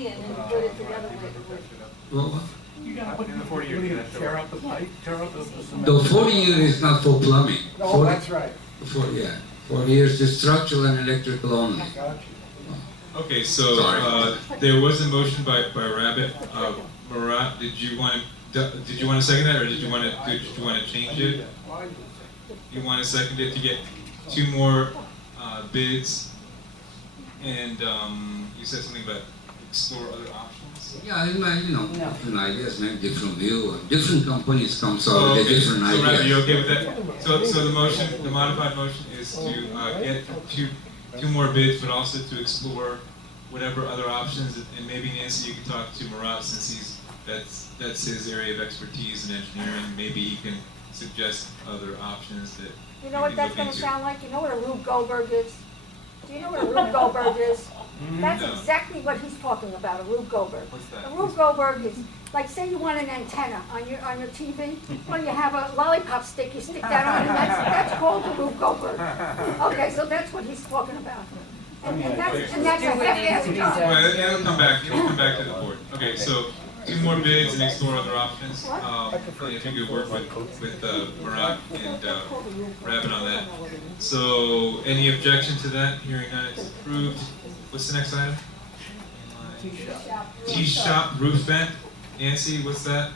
PVC and then put it together with. Well, You gotta put in the 40 years. You gotta tear up the pipe, tear up the cement. the 40 year is not for plumbing. Oh, 40 that's right. 40 years is structural and electrical only. Got you. Okay, so there was a motion by Rabbit. Marat, did you want to second that, or did you want to change it? You want to second it to get 2 more bids, and you said something about explore other options. Yeah, different ideas, maybe different view. Different companies come Oh, out with okay. different So ideas. Rabbit, you okay with that? So the motion, the modified motion, is to get two more bids, but also to explore whatever other options, and maybe Nancy, you can talk to Marat since that's his area of expertise in engineering. Maybe he can suggest other options that. You know what that's gonna sound like? You know what a Rube Goldberg is? Do you know what a Rube Goldberg is? That's No. exactly what he's talking about, a Rube Goldberg. What's that? A Rube Goldberg is, like, say you want an antenna on your TV, well, you have a lollipop stick, you stick that on, and that's called a Rube Goldberg. Okay, so that's what he's talking about. And that's a half-assed job. Well, it'll come back. It'll come back to the board. Okay, so 2 more bids and explore other options. If you could work with Marat and Rabbit on that. So, any objection to that? Hearing none, it's approved. What's the next item? T-shop roof vent. Nancy, what's that?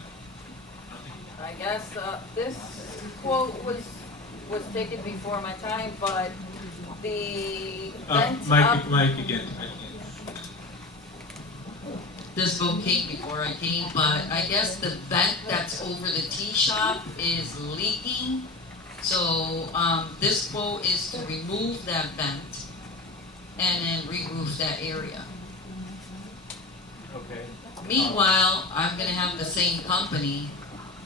I guess this quote was taken before my time, but the vent up. Mike again. This vote came before I came, but I guess the vent that's over the tea shop is leaking. So this quote is to remove that vent and then re-roof that area. Okay. Meanwhile, I'm gonna have the same company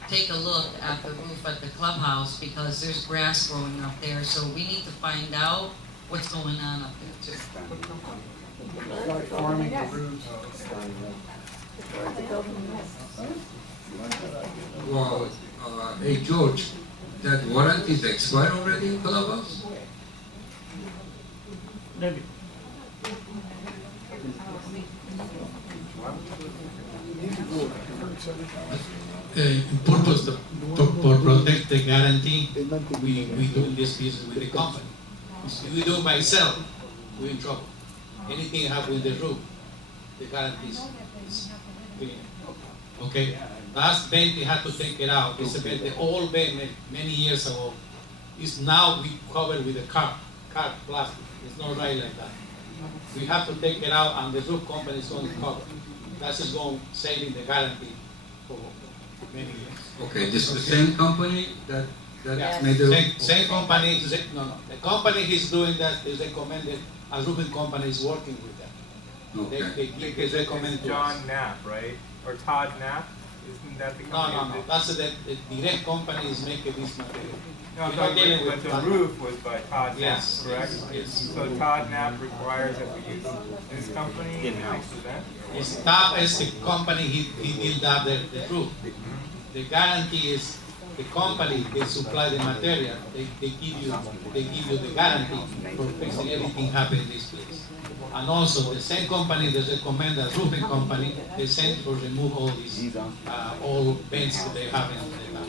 take a look at the roof at the clubhouse because there's grass growing up there, so we need to find out what's going on up there too. Start farming the roofs. Well, hey George, that warranty is expired already in Clubhouse? Maybe. Purpose for protect the guarantee, we do this business with the company. If we do it myself, we're in trouble. Anything happen with the roof, the guarantee is okay. Last bank they had to take it out. It's a bit the old bank many years ago. It's now we covered with the car plastic. It's not right like that. We have to take it out, and the roof company is going to cover. That's just going saving the guarantee for many years. Okay, this is the same company that Yeah, made the... same company. No. The company he's doing that is recommended. A roofing company is working with them. Okay. They give recommended to us. John Knapp, right? Or Todd Knapp? Isn't that the company? No. That's the direct company is making this material. No, We're not dealing but with the Todd. roof was by Todd Knapp, Yes, correct? yes. So Todd Knapp requires that we use this company in the next event? It's top as the company he built up the roof. The guarantee is the company they supply the material. They give you the guarantee for fixing everything happen in this place. And also the same company that recommend a roofing company, they send for remove all these all vents that they have in the lab.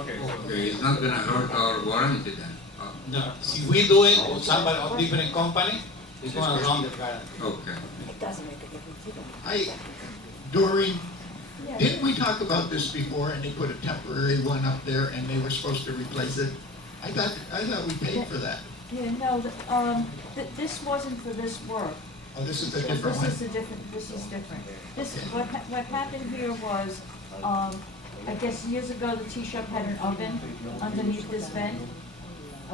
Okay, so Okay, it's not gonna hurt our warranty then? No, if we do it or somebody or different company, it's gonna run the guarantee. Okay. It doesn't make a difference. Didn't we talk about this before and they put a temporary one up there and they were supposed to replace it? I thought we paid for that. Yeah, no, this wasn't for this work. Oh, this is a different one? This is different. What happened here was, I guess years ago, the tea shop had an oven underneath this vent.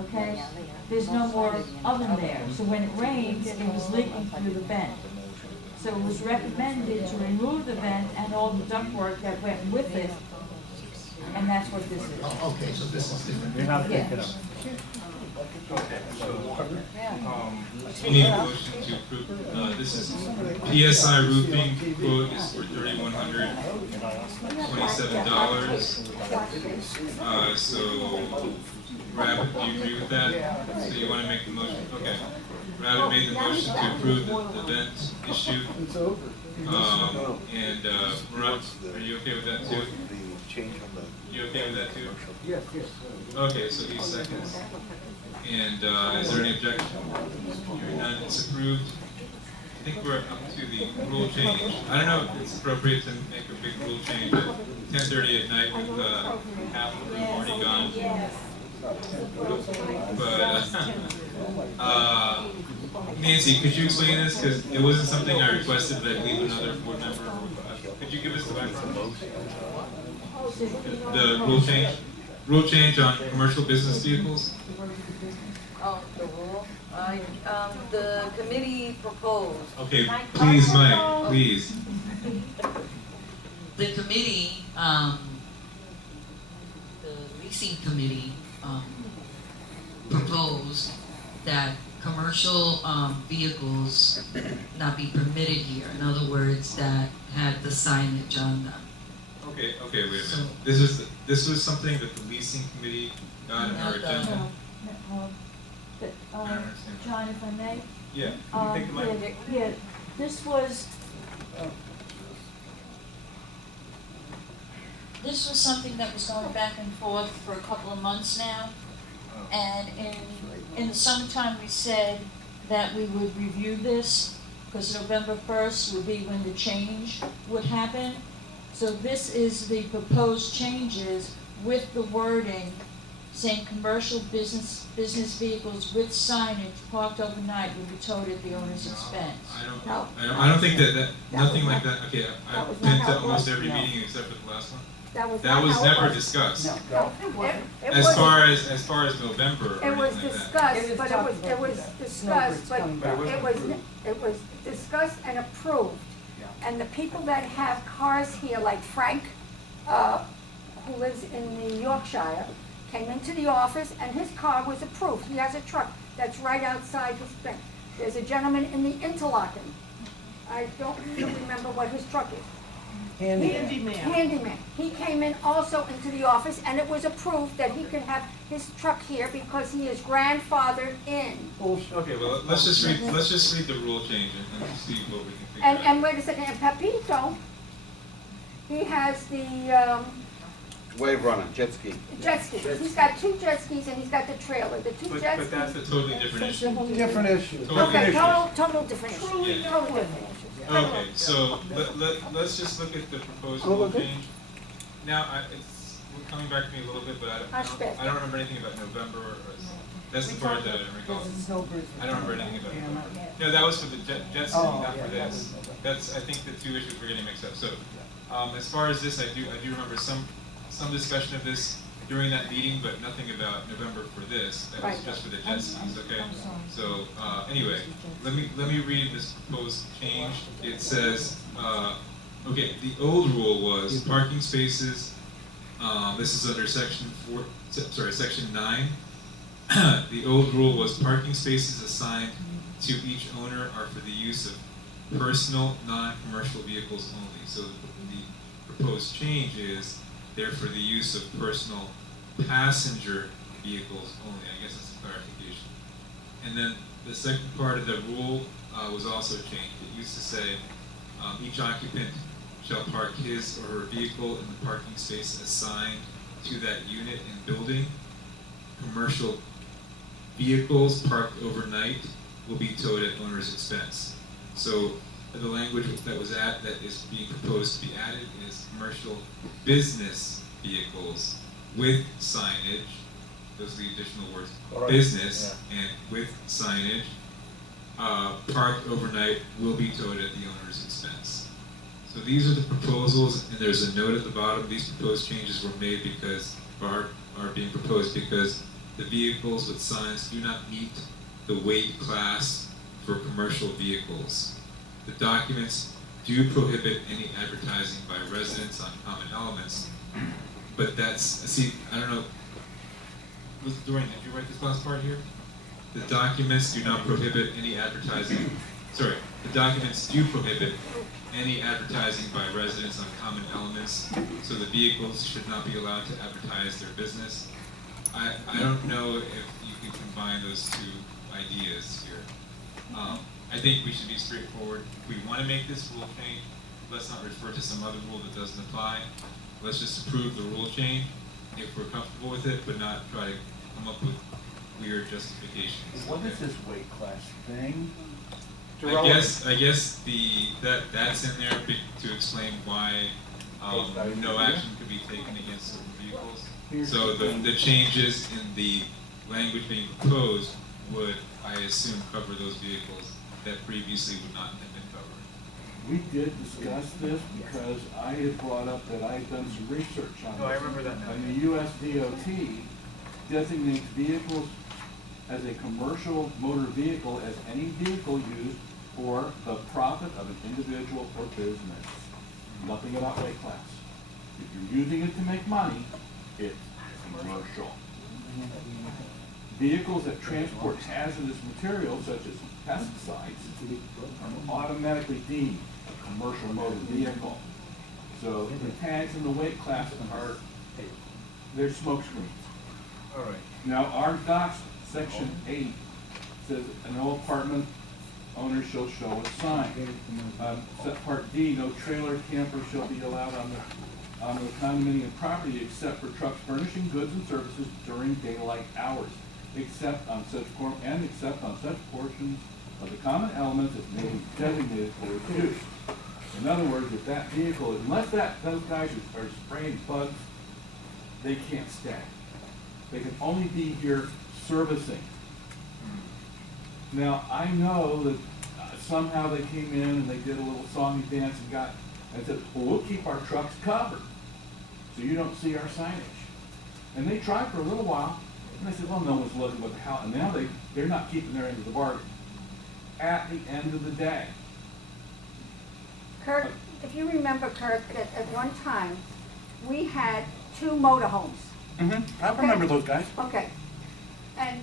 Okay? There's no more oven there, so when it rained, it was leaking through the vent. So it was recommended to remove the vent and all the ductwork that went with it, and that's what this is. Oh, okay, so this is different. They have to take it up. okay, so We need a motion to approve. This is PSI roofing quote is for $3,127. So, Rabbit, do you agree with that? So you want to make the motion? Okay. Rabbit made the motion to approve the vent issue. It's over. And Marat, are you okay with that too? You okay with that too? Yes, yes. Okay, so he seconds. And is there any objection? Hearing none, it's approved. I think we're up to the rule change. I don't know if it's appropriate to make a big rule change at 10:30 at night with half of the room already gone. But Nancy, could you explain this? Because it wasn't something I requested, but I believe another board member. Could you give us the background? The rule change? Rule change on commercial business vehicles? Oh, the rule? The committee proposed. Okay, please, Mike, please. The committee, the leasing committee, proposed that commercial, vehicles not be permitted here. In other words, that had the signage on them. Okay, wait a minute. This was something that the leasing committee got on our agenda? But, I don't understand. John, if I may? Yeah. Take the mic. Yeah, this was something that was going back and forth for a couple of months now. And in the summertime, we said that we would review this, because November 1st would be when the change would happen. So this is the proposed changes with the wording saying commercial business vehicles with signage parked overnight will be towed at the owner's expense. I don't think that nothing like that. Okay, I've been to almost every meeting except for the last one. That was never discussed. As far as November or It was anything like that. discussed, but it was discussed, but it was discussed and approved. And the people that have cars here, like Frank, who lives in the Yorkshire, came into the office and his car was approved. He has a truck that's right outside his thing. There's a gentleman in the Interlaken. I don't remember what his truck is. Handyman. He came in also into the office and it was approved that he could have his truck here because he is grandfathered in. Okay, well let's just read the rule change and see what we can figure out. And wait a second, and Pepito, he has the Wave runner, jet ski. jet skis. He's got 2 jet skis and he's got the trailer. The 2 jet skis. But that's a totally different issue. Different issue. Okay, total different issue. Totally different issues. Okay, so let's just look at the proposed rule change. Now, we're coming back to me a little bit, but I don't remember anything about November. That's the part that I didn't recall. I don't remember anything about November. No, that was for the jet ski, not for this. I think the 2 issues were getting mixed up. So, as far as this, I do remember some discussion of this during that meeting, but nothing about November for this. That was just for the jet skis, okay? So, anyway, let me read this proposed change. It says, okay, the old rule was parking spaces, this is under section 9. The old rule was parking spaces assigned to each owner are for the use of personal, non-commercial vehicles only. So the proposed change is they're for the use of personal passenger vehicles only. I guess that's a clarification. And then the second part of the rule was also changed. It used to say each occupant shall park his or her vehicle in the parking space assigned to that unit and building. Commercial vehicles parked overnight will be towed at owner's expense. So the language that is being proposed to be added is commercial business vehicles with signage. Those are the additional words. Business and with signage parked overnight will be towed at the owner's expense. So these are the proposals, and there's a note at the bottom. These proposed changes were made are being proposed because the vehicles with signs do not meet the weight class for commercial vehicles. The documents do prohibit any advertising by residents on common elements, but I don't know, Dorian, did you write this last part here? The documents do not prohibit any advertising, the documents do prohibit any advertising by residents on common elements, so the vehicles should not be allowed to advertise their business. I don't know if you can combine those 2 ideas here. I think we should be straightforward. If we want to make this rule change, let's not refer to some other rule that doesn't apply. Let's just approve the rule change if we're comfortable with it, but not try to come up with weird justifications. What is this weight class thing? I guess that's in there to explain why no action could be taken against certain vehicles. So the changes in the language being proposed would, I assume, cover those vehicles that previously would not have been covered. We did discuss this because I had brought up that I had done some research on this. Oh, I remember that now. And the US DOT designates vehicles as a commercial motor vehicle as any vehicle used for the profit of an individual or business. Nothing about weight class. If you're using it to make money, it's commercial. Vehicles that transport hazardous materials such as pesticides are automatically deemed a commercial motor vehicle. So the tags in the weight class are, they're smoke screens. All right. Now, our docs, section 8, says no apartment owner shall show a sign. Part D, no trailer camper shall be allowed on the condominium property except for trucks furnishing goods and services during daylight hours, except on such portions of the common elements as may be designated for its use. In other words, if that vehicle, unless those guys are spraying bugs, they can't stay. They can only be here servicing. Now, I know that somehow they came in and they did a little song and dance and said, well, we'll keep our trucks covered so you don't see our signage. And they tried for a little while, and they said, well, no one's looking what the hell, and now they're not keeping their end of the bargain. At the end of the day. Kirk, if you remember, Kirk, at one time, we had 2 motorhomes. I remember those guys. Okay. And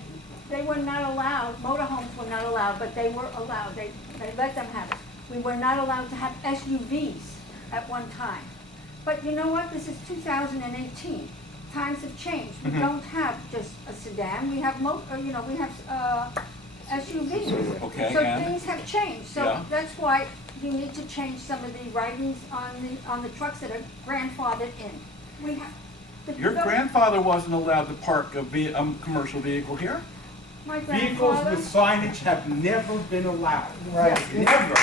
they were not allowed, motorhomes were not allowed, but they were allowed, they let them have it. We were not allowed to have SUVs at one time. But you know what, this is 2018. Times have changed. We don't have just a sedan, we have SUVs. Okay, So and? things have changed, so Yeah. that's why you need to change some of the writings on the trucks that are grandfathered in. We have. Your grandfather wasn't allowed to park a commercial vehicle here? My Vehicles grandfather. with signage have never been allowed. Right. Never,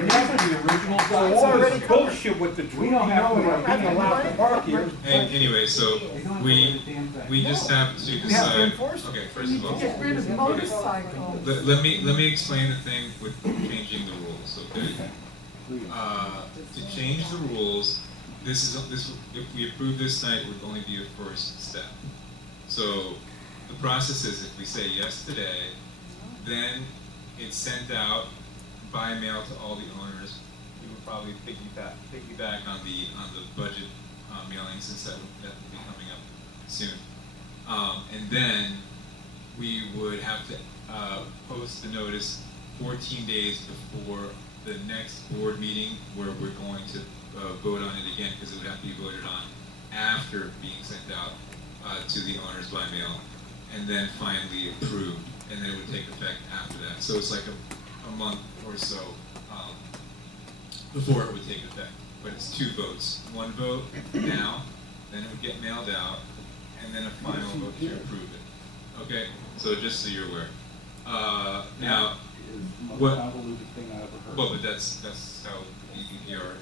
These are the original So all this bullshit with the We don't have to- being allowed to park here. And anyway, so we just have to We have to decide. enforce it. Okay, first of all, Get rid of motorcycles. let me explain the thing with changing the rules. Okay. To change the rules, this if we approve this tonight, would only be a first step. So the process is, if we say yes today, then it's sent out by mail to all the owners. We would probably piggyback on the budget mailing, since that will be coming up soon. And then we would have to post the notice 14 days before the next board meeting, where we're going to vote on it again, because it would have to be voted on after being sent out to the owners by mail, and then finally approved, and then it would take effect after that. So it's like a month or so before it would take effect. But it's 2 votes. 1 vote now, then it would get mailed out, and then a final vote to approve it. Okay? So just so you're aware. Now, Is the most what? convoluted thing I ever heard. Well, but that's how the EPR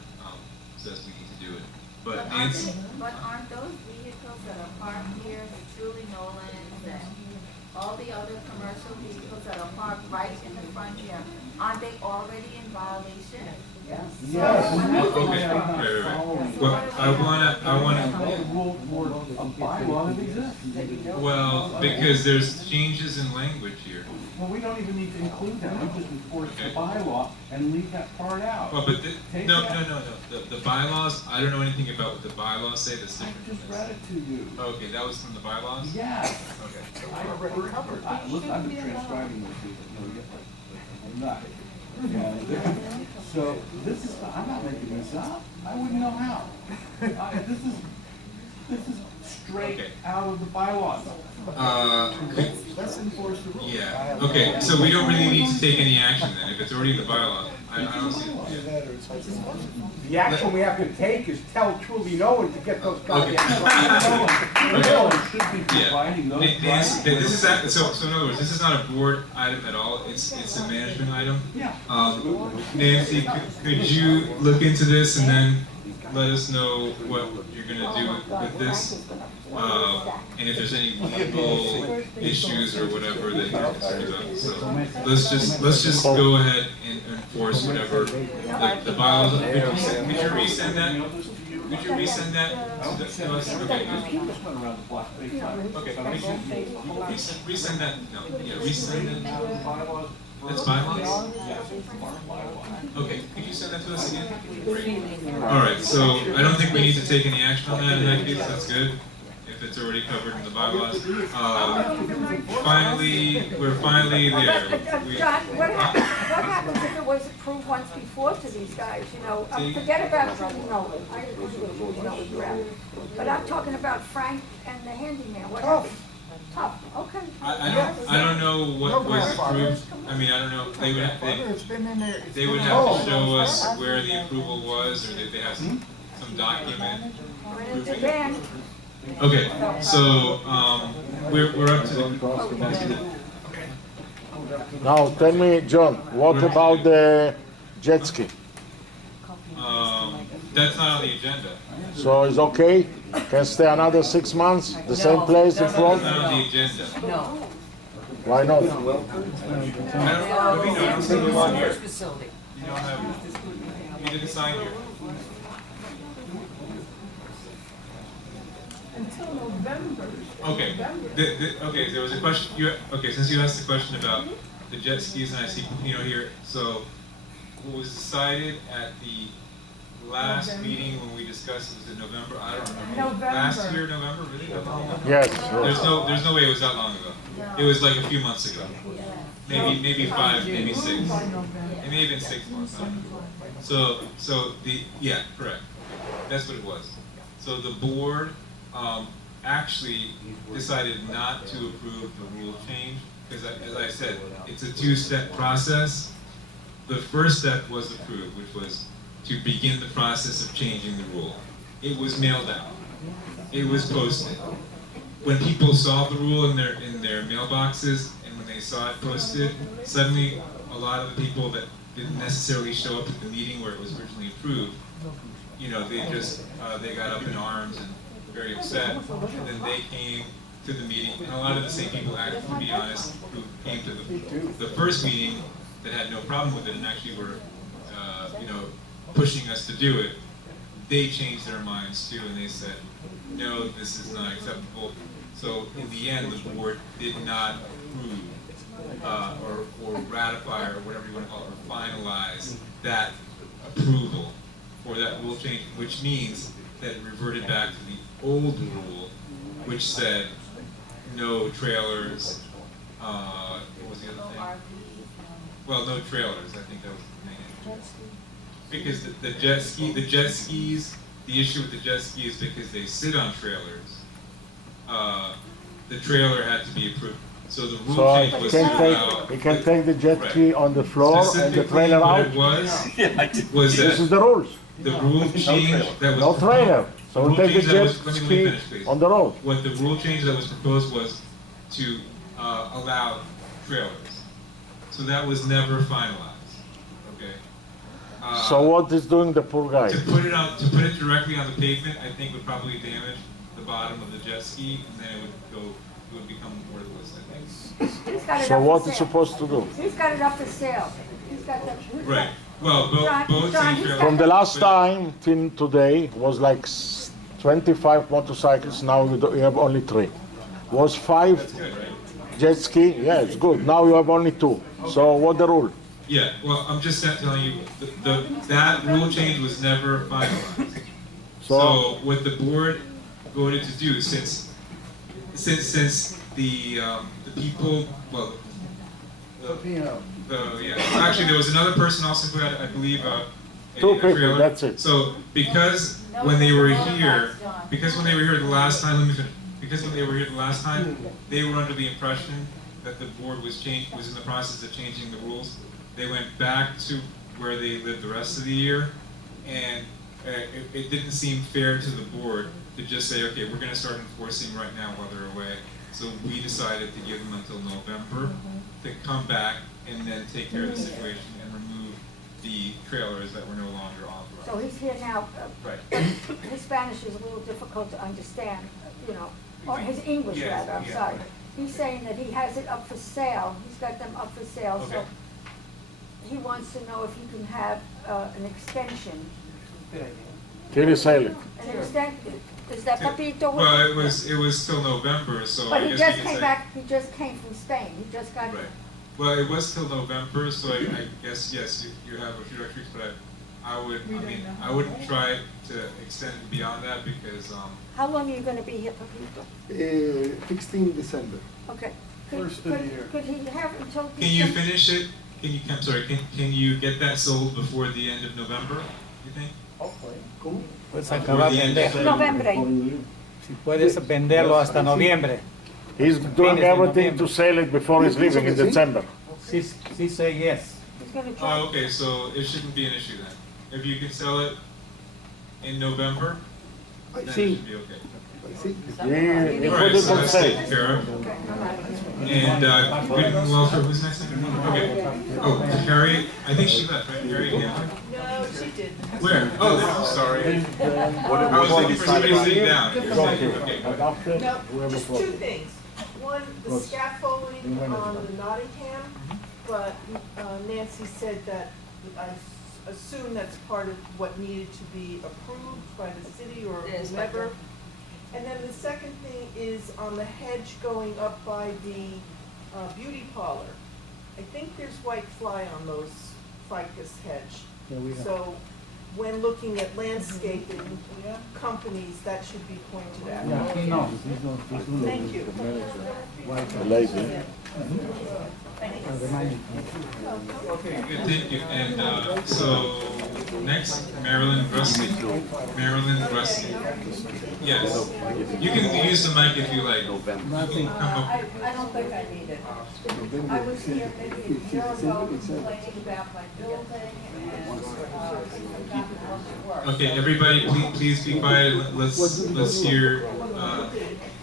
says we need to do it. But aren't Nancy, those vehicles that are parked here, the Truly Nolans and all the other commercial vehicles that are parked right in the front here, aren't they already in violation? Yes. okay, right. Well, I wanna. A rule for a bylaw that exists. Well, because there's changes in language here. Well, we don't even need to include that, we just enforce the bylaw and leave that part out. Well, but Take no. that- The bylaws. I don't know anything about what the bylaws say. That's I different. just from this. read it to you. Okay, that was from the bylaws. Yes. Okay. Listen, I've been transcribing this, I'm not. And so, this is, I'm not making this up, I wouldn't know how. This is straight Okay. out of the bylaws. Let's enforce the rules. Yeah, okay, so we don't really need to take any action then, if it's already in the bylaw. I don't see, yeah. The action we have to take is tell Truly Nolan to get those Okay. goddamn. Truly should be providing those This drivers. is, so in other words, this is not a board item at all, it's a management item. Yeah. Nancy, could you look into this and then let us know what you're gonna do with this? And if there's any legal issues or whatever that you're concerned about, so let's just go ahead and enforce whatever the bylaws. Could you resend that? Could you resend that to us? Okay, good. Just went around the block 8 times. Okay, resend that, no, yeah, resend it. Bylaws. That's bylaws? Yes, it's bylaws. Okay, could you send that to us again? Great. All right, so I don't think we need to take any action on that in that case, that's good, if it's already covered in the bylaws. Finally, we're finally there. John, what happens if it was approved once before to these guys, you know? Forget about Truly Nolan, I agree with Truly Nolan, grab. But I'm talking about Frank and the handyman, what happened? Tough, okay. I don't know what was approved, I mean, I don't know, they would have to show us where the approval was, or did they have some document? When it's a ban, Okay, so, we're up to the. Now, tell me, John, what about the jet ski? That's not on the agenda. So it's okay? Can stay another 6 months, the same place in front? It's not on the agenda. No. Why not? I don't see the one here. Facility. You don't have, you didn't sign here. until November. Okay, okay, there was a question, okay, since you asked the question about the jet skis, and I see Pino here, so what was decided at the last meeting when we discussed, was it November? I don't remember. November. Last year, November, really? That long ago? Yes. There's no way it was that long ago. It was like a few months ago. Maybe 5, maybe 6. It may have been 6 months. I don't know. So yeah, correct. That's what it was. So the board actually decided not to approve the rule change, because as I said, it's a 2-step process. The first step was approved, which was to begin the process of changing the rule. It was mailed out. It was posted. When people saw the rule in their mailboxes, and when they saw it posted, suddenly a lot of the people that didn't necessarily show up at the meeting where it was originally approved, you know, they got up in arms and very upset, and then they came to the meeting, and a lot of the same people, actually, to be honest, who came to the first meeting that had no problem with it and actually were, you know, pushing us to do it, they changed their minds too, and they said, no, this is not acceptable. So in the end, the board did not approve or ratify, or whatever you want to call it, or finalize that approval for that rule change, which means that it reverted back to the old rule, which said no trailers, what was the other thing? Well, no trailers, I think that was the main issue. Because the jet skis, the issue with the jet ski is because they sit on trailers. The trailer had to be approved. So the rule So change was you can take the jet ski on the floor and the trailer out? Was This is that the rules. the rule change that was No trailer. So rule take the change that jet was- let me ski finish, please. on the road. What the rule change that was proposed was to allow trailers. So that was never finalized, okay? So what is doing the poor guy? To put it directly on the pavement, I think would probably damage the bottom of the jet ski, and then it would become worthless, I think. He's got it So up what for is sale. supposed to do? He's got it up for sale. He's got the. Right, well, John, both John, same he's trailers. From the last time till today was like 25 motorcycles. Now we have only 3. Was 5 That's good, right? jet ski? Yeah, it's good. Now you have only 2. So what the rule? Yeah, well, I'm just telling you, that rule change was never finalized. So what the board voted to do, since the people, well, actually there was another person also who had, I believe, Two a people, trailer. that's it. So because when they were here, the last time, let me finish. Because when they were here the last time, they were under the impression that the board was in the process of changing the rules. They went back to where they lived the rest of the year, and it didn't seem fair to the board to just say, okay, we're gonna start enforcing right now while they're away. So we decided to give them until November to come back and then take care of the situation and remove the trailers that were no longer authorized. So he's here now, Right. but his Spanish is a little difficult to understand, you know, or his English Yes, rather, I'm yeah, sorry. right. He's saying that he has it up for sale, he's got them up for sale, so Okay. he wants to know if he can have an extension. Till he sell it. An extension, is that Papito? Well, it was till November, so But I he guess just we could came say. back, he just came from Spain, he just got Right. here. Well, it was till November, so I guess, yes, you have a few extra weeks, but I wouldn't try to extend it beyond that because, How long are you gonna be here, Papito? 16 December. Okay. First of the year. Could he have until December? can you finish it? I'm sorry, can you get that sold before the end of November, you think? ¿Cómo? Puedes acabar de vender. Noviembre. Si puedes venderlo hasta noviembre. He's doing everything to sell it before he's leaving in December. Sí say yes. He's gonna try. Oh, okay, so it shouldn't be an issue then. If you can sell it in November, I then it think, should be okay. I think. He All put right, it so on that's sale. taken care of. And, Welfare, who's next? Okay. Oh, Harriet, I think she left, right? Harriet Hamlin? No, she didn't. Where? Oh, I'm sorry. I was looking for somebody to sit down. Okay. But after, No, we have a just two problem. things. One, the scaffolding on the Nottingham, but Nancy said that, I assume that's part of what needed to be approved by the city or Yes, whomever. And then the second thing is on the hedge going up by the beauty parlor. I think there's white fly on those ficus hedge. So when looking at landscaping companies, that should be pointed out. Yeah, he knows. Thank you. The lady. Okay, good, thank you. And, so, next, Marilyn Rusty. Marilyn Rusty. Yes. You can use the mic if you like. You can come up. I don't think I need it. I was here maybe a year ago complaining about my building and, I've gotten lots of work. Okay, everybody, please be quiet. Let's hear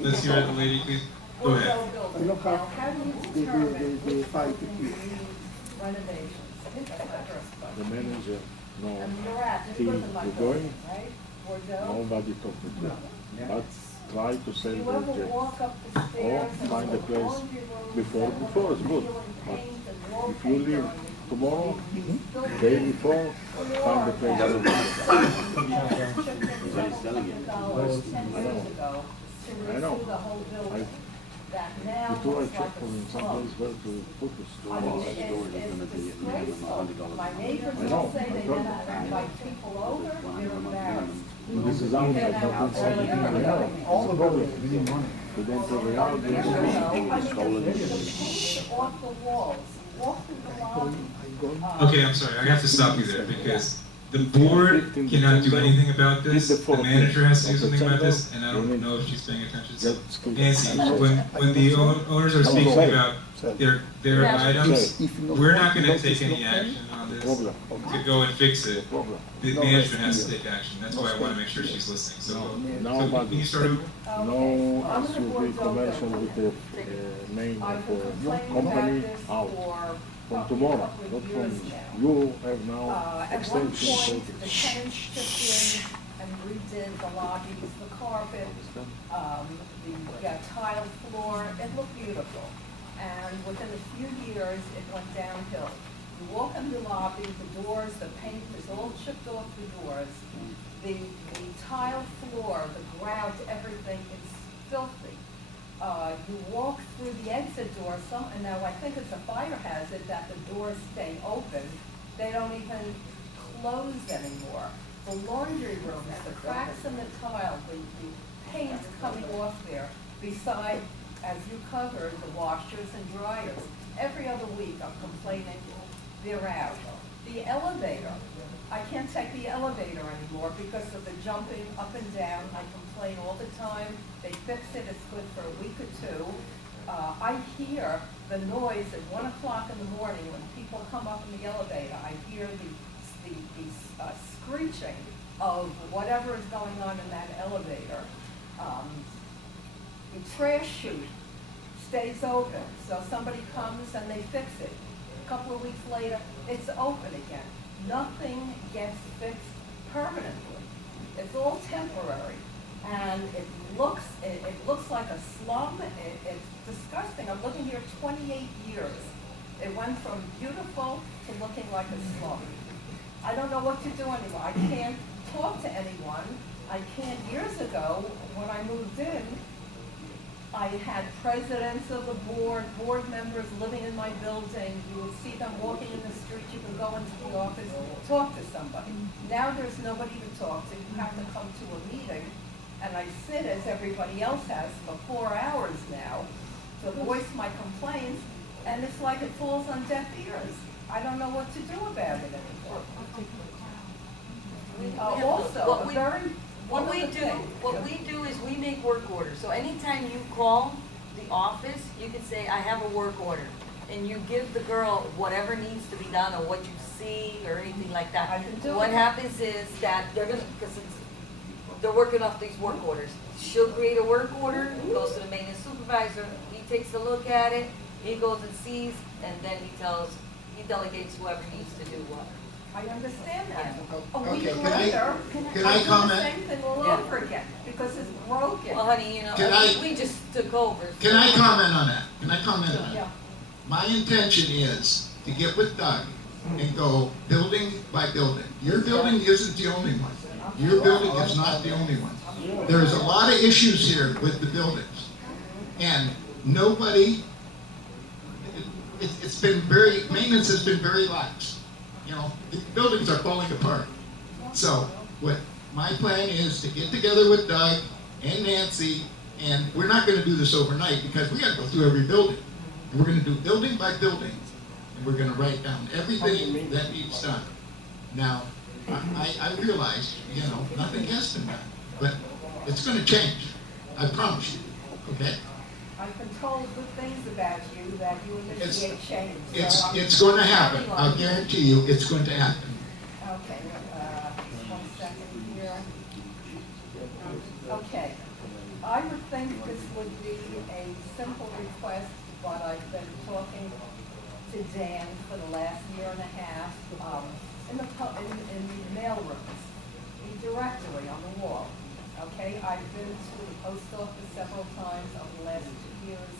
the lady, please. Go ahead. I don't have How do you the determine 5 to renovations? That's my first question. The manager, no. And you're at, Till this wasn't my you're building, going, right? Bordeaux? nobody talk to you. But try to sell You the ever jet. walk up the Or stairs and find a look place laundry rooms before and it's good. peeling But paint and if you wallpaper leave and tomorrow, filthy day before, find a place. $10 years ago to I know. redo the whole building. That now Before I looks check like for a him, slum. someplace where to put the I mean, store. it's disgraceful. My neighbors I know, all say I they told never invite people over, they're embarrassed. This is our They're now problem. all the buildings. We don't have a yard. I mean, the paint off the walls, walk through the lobby. Okay, I'm sorry, I have to stop you there because the board cannot do anything about this. The manager has to do something about this, and I don't know if she's paying attention. So, Nancy, when the owners are speaking about their items, we're not gonna take any action on this to go and fix it. The management has to take action. That's why I wanna make sure she's listening. So can you start over? No SUV commercial with the name of the company out. From tomorrow, not from you have now At one extension. point, the tenants took in and redid the lobbies, the carpet, the tile floor, it looked beautiful. And within a few years, it went downhill. You walk in the lobby, the doors, the paint is all chipped off the doors. The tile floor, the grout, everything is filthy. You walk through the exit door, and now I think it's a fire hazard that the doors stay open. They don't even close anymore. The laundry rooms, the cracks in the tile, the paint coming off there, beside, as you covered, the washers and dryers. Every other week I'm complaining, they're out. The elevator, I can't take the elevator anymore because of the jumping up and down. I complain all the time. They fix it, it's good for a week or two. I hear the noise at 1 o'clock in the morning when people come up in the elevator. I hear the screeching of whatever is going on in that elevator. The trash chute stays open, so somebody comes and they fix it. A couple of weeks later, it's open again. Nothing gets fixed permanently. It's all temporary, and it looks like a slum. It's disgusting. I'm living here 28 years. It went from beautiful to looking like a slum. I don't know what to do anymore. I can't talk to anyone. I can't. Years ago, when I moved in, I had presidents of the board members living in my building. You would see them walking in the street. You could go into the office, talk to somebody. Now there's nobody to talk to. You have to come to a meeting, and I sit, as everybody else has, for 4 hours now to voice my complaints, and it's like it falls on deaf ears. I don't know what to do about it anymore. What we do is we make work orders. So anytime you call the office, you can say, I have a work order. And you give the girl whatever needs to be done or what you see or anything like that. What happens is that they're gonna, because they're working off these work orders. She'll create a work order, goes to the maintenance supervisor, he takes a look at it, he goes and sees, and then he delegates whoever needs to do what. I understand that. A Okay, week can I- later, can I do the comment? same thing all over again, because it's broken. Well, honey, we just took over. Can I comment on that? Can I comment on Yeah. that? My intention is to get with Doug and go building by building. Your building isn't the only one. Your building is not the only one. There's a lot of issues here with the buildings. And nobody, it's been maintenance has been very lax. You know, the buildings are falling apart. So what my plan is to get together with Doug and Nancy, and we're not gonna do this overnight because we gotta go through every building. And we're gonna do building by building, and we're gonna write down everything that needs done. Now, I realize, you know, nothing has been done, but it's gonna change. I promise you, okay? I've been told good things about you, that you initiate change. So It's going to happen. counting on I'll you. guarantee you, it's going to happen. Okay, just 1 second here. Okay, I would think this would be a simple request, but I've been talking to Dan for the last year and a half, in the mail rooms, the directory on the wall. Okay, I've been to the post office several times over the last 2 years.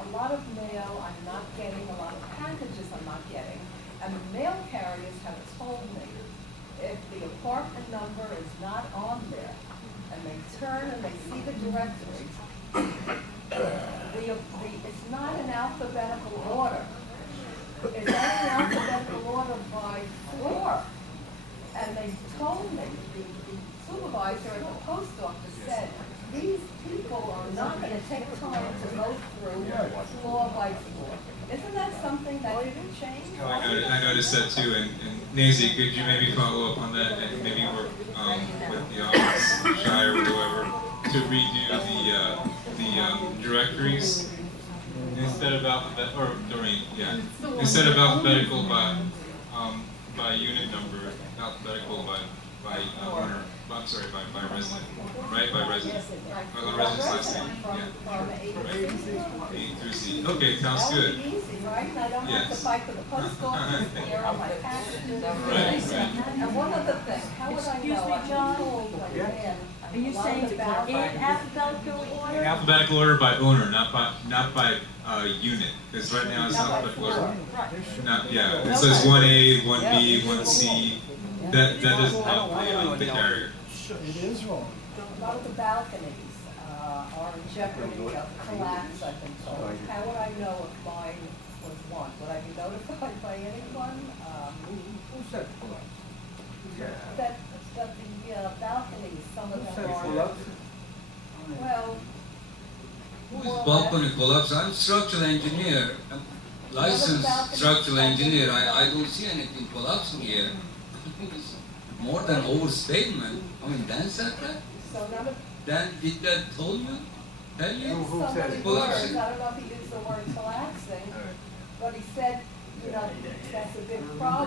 A lot of mail I'm not getting, a lot of packages I'm not getting, and the mail carriers have told me if the apartment number is not on there, and they turn and they see the directory, it's not an alphabetical order. It's not an alphabetical order by floor. And they told me, the supervisor at the post office said, these people are not going to take time to go through floor by floor. Isn't that something that you can change? I noticed that too, and Nancy, could you maybe follow up on that and maybe work with the office, Shire or whoever, to redo the directories instead of instead of alphabetical by unit number, alphabetical by owner. I'm sorry, by resident, right? By resident. By the residence last name. Yeah. A through Z. Okay, sounds good. That would be easy, right? I don't have to Yes. fight for the post office, clear all my packages. Right. And one other thing, how would I Excuse know? me, I've been John? told by Dan, Are you a lot saying about- in alphabetical order? Alphabetical order by owner, not by unit. Because right now it's Not by alphabetical order. floor. Right. Not, yeah, it says 1A, 1B, 1C. That doesn't help the carrier. It is wrong. A lot of the balconies are in jeopardy of collapse, I've been told. How would I know if mine was one? Would I be notified by anyone? Who said collapse? That the balconies, some of Who them said are, collapse? well, Who is balcony collapse? I'm structural engineer, I'm licensed structural engineer. I don't see anything collapsing here. It's more than overstatement. I mean, Dan said that? So none of, Dan, did that told you? Tell you? so many words, Collapsing. I don't know if he used the word collapsing, but he said, you know, that's a big problem.